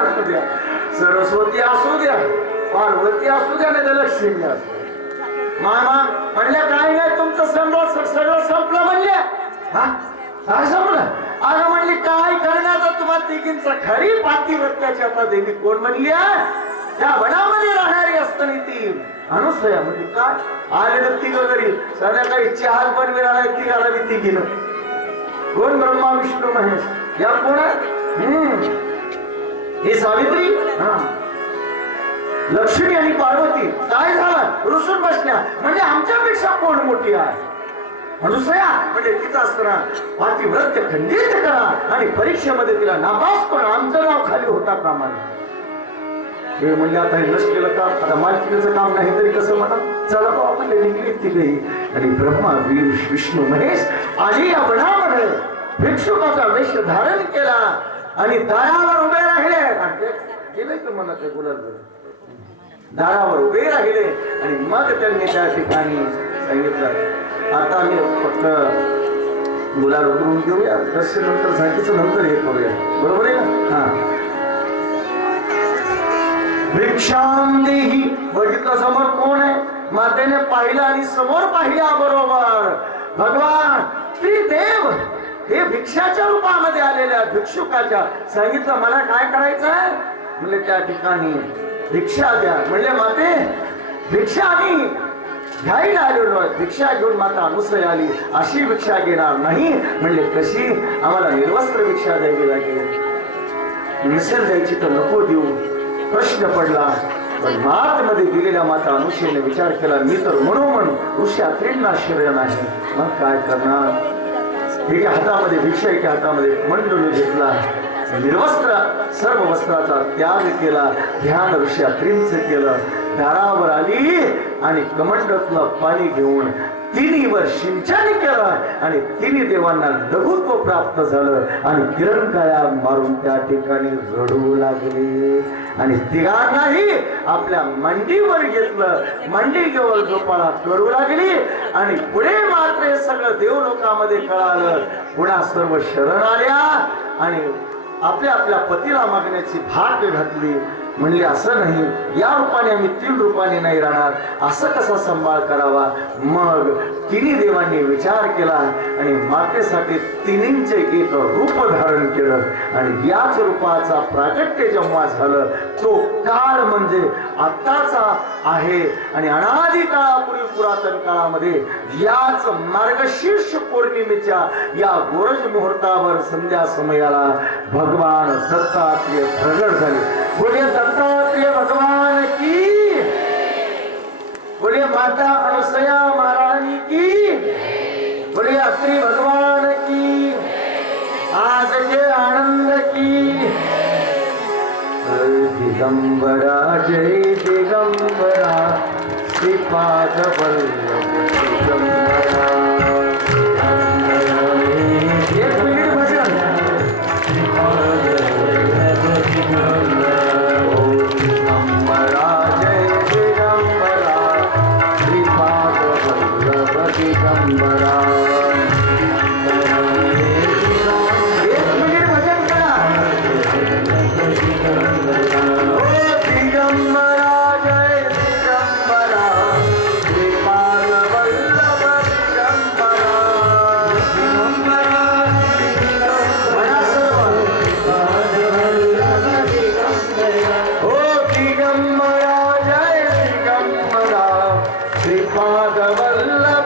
असू द्या. सरस्वती असू द्या पार्वती असू द्या नाही लक्ष्मी असू मामा म्हणल्या काय नाही तुमचं समजा सगळं संपलं म्हणल्या. हा? काय संपलं? अगं म्हणली काय करण्याचा तुम्हाला तिघींचा खरी पाती पातिव्रत्याची आता देवी कोण म्हणली त्या वनामध्ये राहणारी असताना ती. अनुसया म्हणजे काय? आले तर तिघ घरी. संध्याकाळी चहा पण मिळाला तिघाला बी तिघीनं. कोण ब्रह्मा विष्णू महेश? या कोणा हम्म. हे सावित्री? हा. लक्ष्मी आणि पार्वती काय झालं? रुसून बसल्या. म्हणजे आमच्यापेक्षा कोण मोठी आहे? अनुसया म्हणजे तिचा असताना पातिव्रत्य खंडित करा. आणि परीक्षेमध्ये तिला नापास पण आमचं नाव खाली होता कामाने हे म्हणजे आता हे लस केलं का? आता मालकीचं काम नाही तरी कसं म्हणा? चला बाबा म्हणजे निघली ती आणि ब्रह्मा वीर विष्णू महेश आली या वनामध्ये. भिक्षुकाचा वेश धारण केला. आणि दारावर उभे राहिले. आणि ते गेले का मला ते गुलाब दारावर उभे राहिले आणि मग त्यांनी त्या ठिकाणी सांगितलं आता मी फक्त गुलाल उतरून घेऊया. तसे नंतर सांगितलं नंतर हे करूया. बरोबर आहे ना? हा. भिक्षाम देही. बघितलं समोर कोण आहे? मातेने पाहिलं आणि समोर पाहिल्या बरोबर. भगवान श्री देव हे भिक्षाच्या रूपामध्ये आलेल्या भिक्षुकाच्या सांगितलं मला काय करायचं आहे म्हणजे त्या ठिकाणी भिक्षा द्या. म्हणले माते भिक्षा आम्ही घ्यायला आलेलो आहे. भिक्षा घेऊन माता अनुसरी आली. अशी भिक्षा घेणार नाही. म्हणले कशी आम्हाला निर्वस्त्र भिक्षा द्यावी लागेल. नसेल द्यायची तर नको देऊ. प्रश्न पडला. पण मात मध्ये दिलेल्या माता अनुषेने विचार केला मी तर म्हणून ऋषी अत्रींना शरीर नाही. मग काय करणार? एका हातामध्ये भिक्षा एका हातामध्ये मंडून घेतला. निर्वस्त्र सर्व वस्त्राचा त्याग केला. ध्यान विषया प्रिंच केलं. दारावर आली आणि कमंडतलं पाणी घेऊन तिन्ही वर सिंचन केलं आणि तिन्ही देवांना लघुत्व प्राप्त झालं आणि किरण काळ्या मारून त्या ठिकाणी रडू लागले. आणि तिघांनाही आपल्या मंडीवर घेतलं. मंडी घेऊन झोपाळा करू लागली आणि पुढे मात्र हे सगळं देवलोकामध्ये कळालं. पुन्हा सर्व शरण आल्या आणि आपल्या आपल्या पतीला मागण्याची भाग घातली. म्हणले असं नाही या रूपाने आम्ही तीन रूपाने नाही राहणार असं कसा सांभाळ करावा? मग तिन्ही देवांनी विचार केला आणि मातेसाठी तिन्हींचे एक रूप धारण केलं आणि याच रूपाचा प्राकट्य जेव्हा झालं तो काळ म्हणजे आत्ताचा आहे. आणि अनादी काळापूर्वी पुरातन काळामध्ये याच मार्गशीर्ष पौर्णिमेच्या या गोरज मुहूर्तावर संध्या समयाला भगवान दत्तात्रेय प्रगट झाले. बोलिए दत्तात्रेय भगवान की। बोलिए माता अनुसया महारानी की। बोलिए अत्री भगवान की। आज के आनंद की। दिगंबरा जय दिगंबरा श्रीपाद वल्लभ శ్రీపాదవల్ల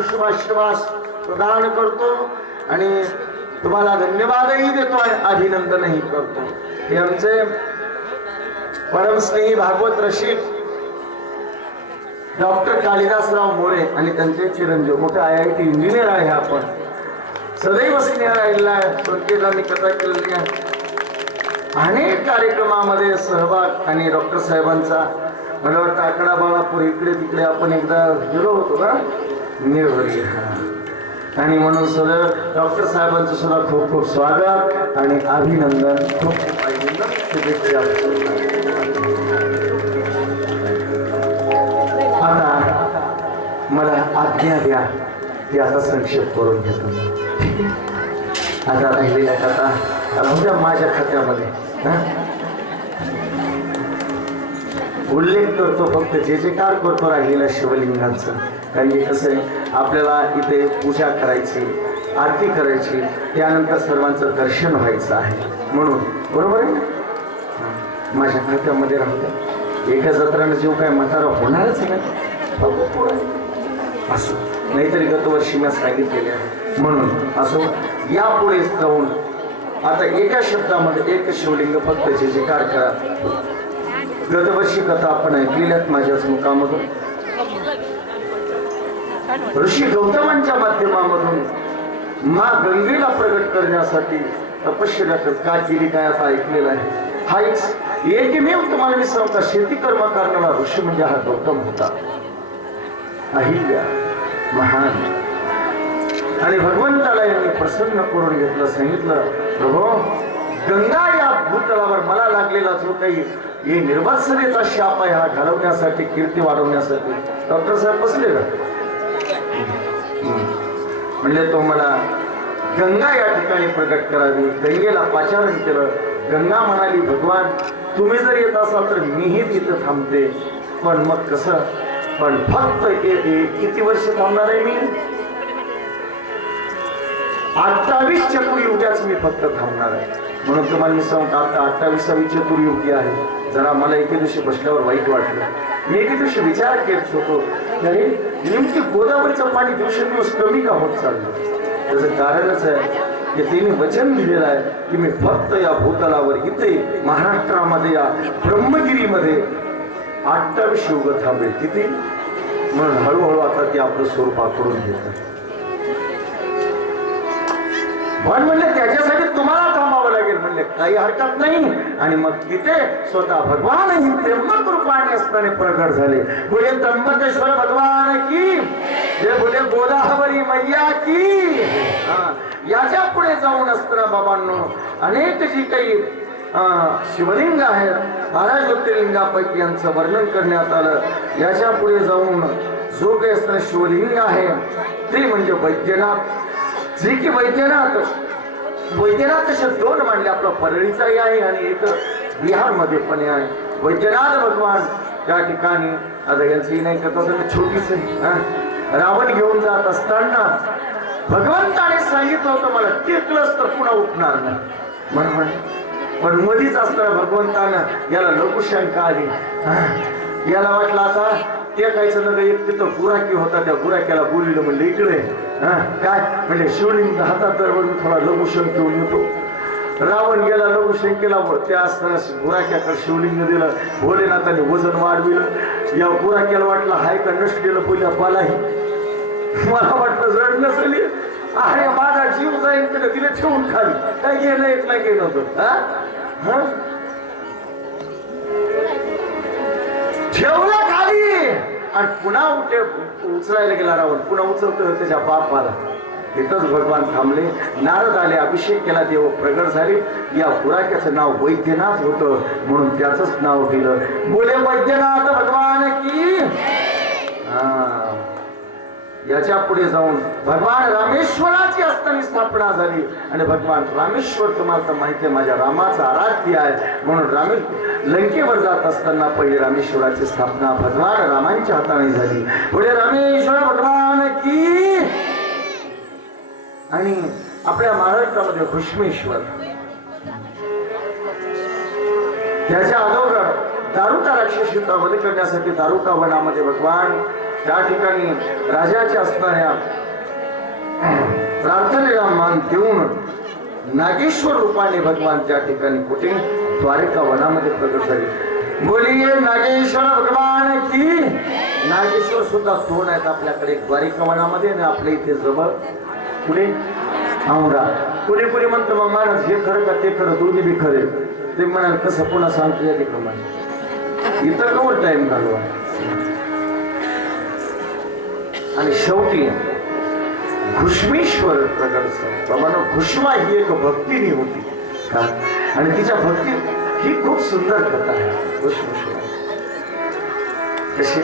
आणि प्रदान करतो आणि तुम्हाला धन्यवादही देतोय अभिनंदनही करतो. हे आमचे परमस्नेही भागवत रशीद डॉक्टर कालिदासराव मोरे आणि त्यांचे चिरंजीव. मोठे आय आय टी इंजिनियर आहे आपण. सदैव स्नेह राहिलेला आहे. संकेतला मी कथा केलेली आहे. अनेक कार्यक्रमामध्ये सहभाग आणि डॉक्टर साहेबांचा मला वाटतं आकडा बाळापूर इकडे तिकडे आपण एकदा गेलो होतो ना? निर्भरी आणि म्हणून सदैव डॉक्टर साहेबांचं सुद्धा खूप खूप स्वागत आणि अभिनंदन. खूप शुभेच्छा आता मला आज्ञा द्या याचा संक्षेप करून घेतो. आता राहिलेल्या कथा राहू द्या माझ्या खात्यामध्ये उल्लेख करतो फक्त जे जे कार करतो राहिलेल्या शिवलिंगांचं. कारण की कसं आहे आपल्याला इथे पूजा करायची आरती करायची त्यानंतर सर्वांचं दर्शन व्हायचं आहे. म्हणून बरोबर आहे? माझ्या खात्यामध्ये राहू द्या. एका जत्रानं जीव काय म्हातारा होणारच नाही असो. नाहीतरी गतवर्षी मी सांगितलेले आहे. म्हणून असो. यापुढे जाऊन आता एका शब्दामध्ये एक शिवलिंग फक्त जे जे कार. करा गतवर्षी कथा आपण ऐकलेल्यात माझ्याच मुखामधून. ऋषी गौतमांच्या माध्यमामधून मा गंगेला प्रगट करण्यासाठी तपश्चर्या का केली काय आता ऐकलेलं आहे? हा एक एकमेव तुम्हाला मी सांगता शेती कर्म करणारा ऋषी म्हणजे हा गौतम होता. अहिल्या महान. आणि भगवंताला यांनी प्रसन्न करून घेतलं सांगितलं प्रभो गंगा या भूतलावर मला लागलेला जो काही हे निर्वासनेचा शाप आहे हा घालवण्यासाठी कीर्ती वाढवण्यासाठी डॉक्टर साहेब बसले का म्हणजे तो मला गंगा या ठिकाणी प्रकट करावी गंगेला पाचारण केलं. गंगा म्हणाली भगवान तुम्ही जर येत असाल तर मीही तिथं थांबते. पण मग कसं? पण फक्त येते किती वर्ष थांबणार आहे मी? अठ्ठावीस चतुर्युगाच मी फक्त थांबणार आहे. म्हणून तुम्हाला मी सांगतो आता अठ्ठावीसावी चतुर्युगी आहे. जरा मला एके दिवशी बसल्यावर वाईट वाटलं. मी एके दिवशी विचार करत होतो अरे नेमकी गोदावरीचं पाणी दिवसेंदिवस कमी का होत चाललं? त्याचं कारणच आहे की त्यांनी वचन दिलेलं आहे की मी फक्त या भूतलावर इथे महाराष्ट्रामध्ये या ब्रह्मगिरीमध्ये अठ्ठावीस युग थांबेल. किती? म्हणून हळूहळू आता ते आपलं स्वरूप आकडून घेतात पण म्हणलं त्याच्यासाठी तुम्हाला थांबा लागेल म्हणले काही हरकत नाही. आणि मग तिथे स्वतः भगवान ही त्र्यंबक रूपाने असताना प्रगट झाले. बोले त्र्यंबकेश्वर भगवान की जे बोले गोदावरी मैया की. याच्यापुढे जाऊन असताना बाबांनो अनेक जी काही शिवलिंग आहेत बारा ज्योतिर्लिंगापैकी यांचं वर्णन करण्यात आलं. याच्यापुढे जाऊन जो काही असताना शिवलिंग आहे ते म्हणजे वैद्यनाथ. जी की वैद्यनाथ वैद्यनाथ तसे दोन मांडले? आपला परळीचाही आहे आणि एक बिहारमध्ये पण आहे. वैद्यनाथ भगवान त्या ठिकाणी आता यांचंही नाही का तसं छोटीच आहे रावण घेऊन जात असताना भगवंताने सांगितलं होतं मला टेकलंच तर पुन्हा उठणार नाही. म्हणून पण मधीच असताना भगवंतानं याला लघुशंका आली. याला वाटलं आता ते कायचं नग एक तिथं गुराकी होता त्या गुराक्याला बोलिलं म्हणलं इकडे काय? म्हणजे शिवलिंग हातात दरवरून थोडा लघुशंक घेऊन येतो. रावण गेला लघुशंकेला त्या असताना गुराक्याकडे शिवलिंग दिलं भोलेनाथाने वजन वाढविलं. या गुराक्याला वाटलं हाय का नष्ट केलं पहिल्या पालाही मला वाटलं जड नसेल. अरे माझा जीव जाईल तिला तिला ठेवून खाली. काय गेलं एक नाही गेलं होतं हा? ठेवलं आणि पुन्हा उठे उचलायला गेला रावण. पुन्हा उचलतो त्याच्या बापाला तिथंच भगवान थांबले. नारद आले अभिषेक केला देव प्रगट झाले. या पुराक्याचं नाव वैद्यनाथ होतं म्हणून त्याच नाव दिलं बोले वैद्यनाथ भगवान की हा. याच्यापुढे जाऊन भगवान रामेश्वराची असताना स्थापना झाली. आणि भगवान रामेश्वर तुम्हाला तर माहिती आहे माझ्या रामाचा आराध्य आहे. म्हणून रामे लंकेवर जात असताना पहिले रामेश्वराची स्थापना भगवान रामांच्या हाताने झाली. पुढे रामेश्वर भगवान की? आणि आपल्या महाराष्ट्रामध्ये घुष्मेश्वर. त्याच्या अगोदर दारुका राक्षसीचा वध करण्यासाठी दारुका वनामध्ये भगवान त्या ठिकाणी राजाच्या असणाऱ्या प्रार्थनेला मान देऊन नागेश्वर रूपाने भगवान त्या ठिकाणी कुठे द्वारिका वनामध्ये प्रकट झाले. बोलिये नागेश्वर भगवान की? नागेश्वर सुद्धा दोन आहेत आपल्याकडे द्वारिका वनामध्ये आणि आपल्या इथे जवळ. पुढे? औंढा पुढे पुढे म्हणतो मग माणूस हे खरं का ते खरं? दोन्ही बी खरे. ते म्हणाल कसं पुन्हा सांगतो या प्रमाणे इथं कवर टाइम घालवा. आणि शेवटी घुष्मेश्वर प्रकट झाला. घुष्मा ही एक भक्तीनी होती. आणि तिच्या भक्ती ही खूप सुंदर कथा आहे. घुष्मेश्वर. कशी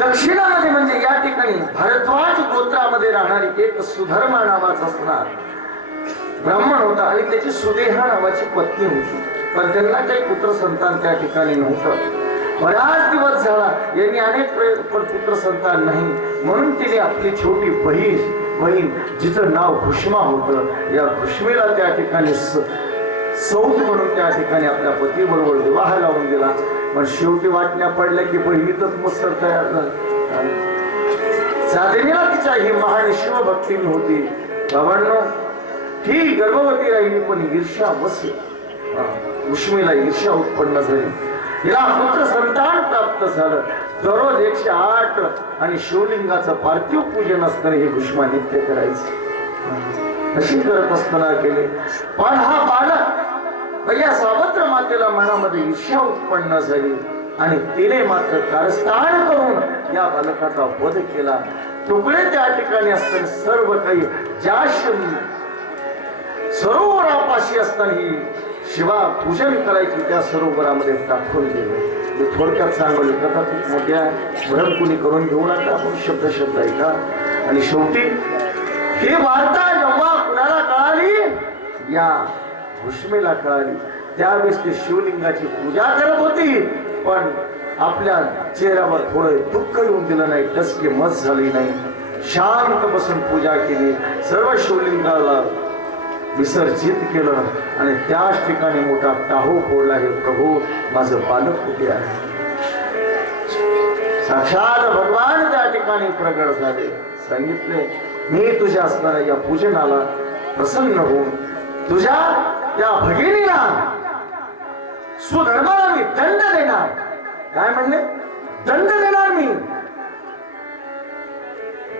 दक्षिणामध्ये म्हणजे या ठिकाणी भारद्वाज गोत्रामध्ये राहणारी एक सुधर्मा नावाचा असणार ब्राह्मण होता आणि त्याची सुदेहा नावाची पत्नी होती. पण त्यांना काही पुत्र संतान त्या ठिकाणी नव्हतं. बराच दिवस झाला. यांनी अनेक प्रयत्न पुत्र संतान नाही. म्हणून तिने आपली छोटी बहीण बहीण जिचं नाव घुष्मा होतं या घुष्मीला त्या ठिकाणी सौद म्हणून त्या ठिकाणी आपल्या पती बरोबर विवाह लावून दिला. पण शेवटी वाटण्या पडल्या की बहिणीतच मत्सर तयार झाला. साधनेला तिच्या ही महान शिवभक्ती होती. बाबांनो ही गर्भवती राहिली पण ईर्ष्या बसली. उष्मीला ईर्ष्या उत्पन्न झाली. हिला पुत्र संतान प्राप्त झालं. दररोज एकशे आठ आणि शिवलिंगाचं पार्थिव पूजन असताना हे भुष्मा नित्य करायचे. अशी करत असताना केले. पण हा बालक या सावत्र मातेला मनामध्ये ईर्ष्या उत्पन्न झाली आणि तिने मात्र कारस्थान करून या बालकाचा वध केला. तुकडे त्या ठिकाणी असताना सर्व काही ज्या सरोवरापाशी असताना ही शिवा पूजन करायची त्या सरोवरामध्ये टाकून दिले. मी थोडक्यात सांगले कथा खूप मोठ्या भ्रम कुणी करून घेऊ नका आपण शब्द शब्द ऐका. आणि शेवटी ही वार्ता जेव्हा कुणाला कळाली? या भूष्मेला कळाली. त्यावेळेस ती शिवलिंगाची पूजा करत होती पण आपल्या चेहऱ्यावर थोडं दुःख येऊन दिलं नाही टसकी मत झाली नाही. शांत बसून पूजा केली. सर्व शिवलिंगाला विसर्जित केलं आणि त्याच ठिकाणी मोठा टाहो फोडला हे प्रभू माझं बालक कुठे आहे? साक्षात भगवान त्या ठिकाणी प्रगट झाले. सांगितले मी तुझ्या असणाऱ्या या पूजनाला प्रसन्न होऊन तुझ्या त्या भगिनीला सुधर्माला मी दंड देणार. काय म्हणले? दंड देणार मी.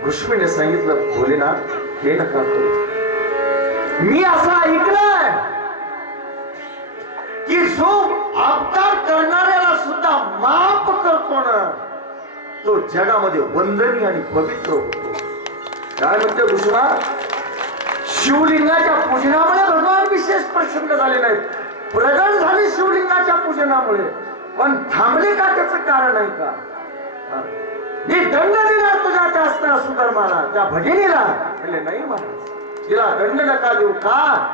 घुष्मीने सांगितलं भोलेनाथ हे नका करू. मी असं ऐकलंय की जो अपकार करणाऱ्याला सुद्धा माफ करतो ना. तो जगामध्ये वंदनीय आणि पवित्र होतो. काय म्हणते दुसरा शिवलिंगाच्या पूजनामुळे भगवान विशेष प्रसन्न झाले नाहीत प्रगट झाले शिवलिंगाच्या पूजनामुळे. पण थांबले का त्याचं कारण आहे का? मी दंड दिला तुझ्या त्या असताना सुधर्माला त्या भगिनीला. म्हणले नाही महाराज तिला दंड नका देऊ. का?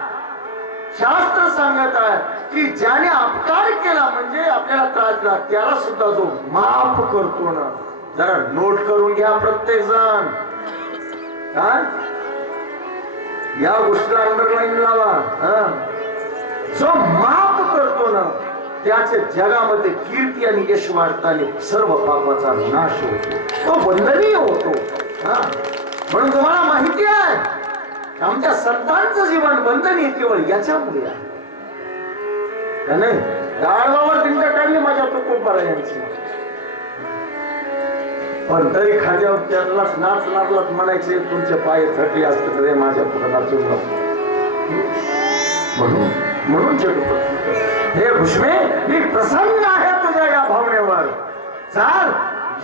शास्त्र सांगत आहे की ज्याने अपकार केला म्हणजे आपल्याला त्रास दिला त्याला सुद्धा जो माफ करतो ना जरा नोट करून घ्या प्रत्येक जण या गोष्टीला अंडरलाईन लावा. हा. जो माफ करतो ना त्याच्या जगामध्ये कीर्ती आणि यश वाढताने सर्व पापाचा नाश होतो. तो वंदनीय होतो. हा. म्हणून तुम्हाला आमच्या संतांचं जीवन वंदनीय केवळ याच्यामुळे आहे. का नाही? गाळवावर तिंड काढली माझ्या तुकोबाला यांची पण तरी खाद्यावर त्यांनाच नाच लागलात म्हणायचे तुमचे पाय थकले असते तरी माझ्या पुढे नाचून म्हणून म्हणून जगपती हे भुष्मे मी प्रसन्न आहे तुझ्या या भावनेवर. चाल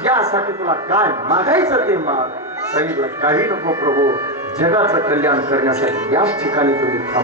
यासाठी तुला काय मागायचं ते माग? सांगितलं काही नको प्रभू. जगाचं कल्याण करण्यासाठी याच ठिकाणी तुम्ही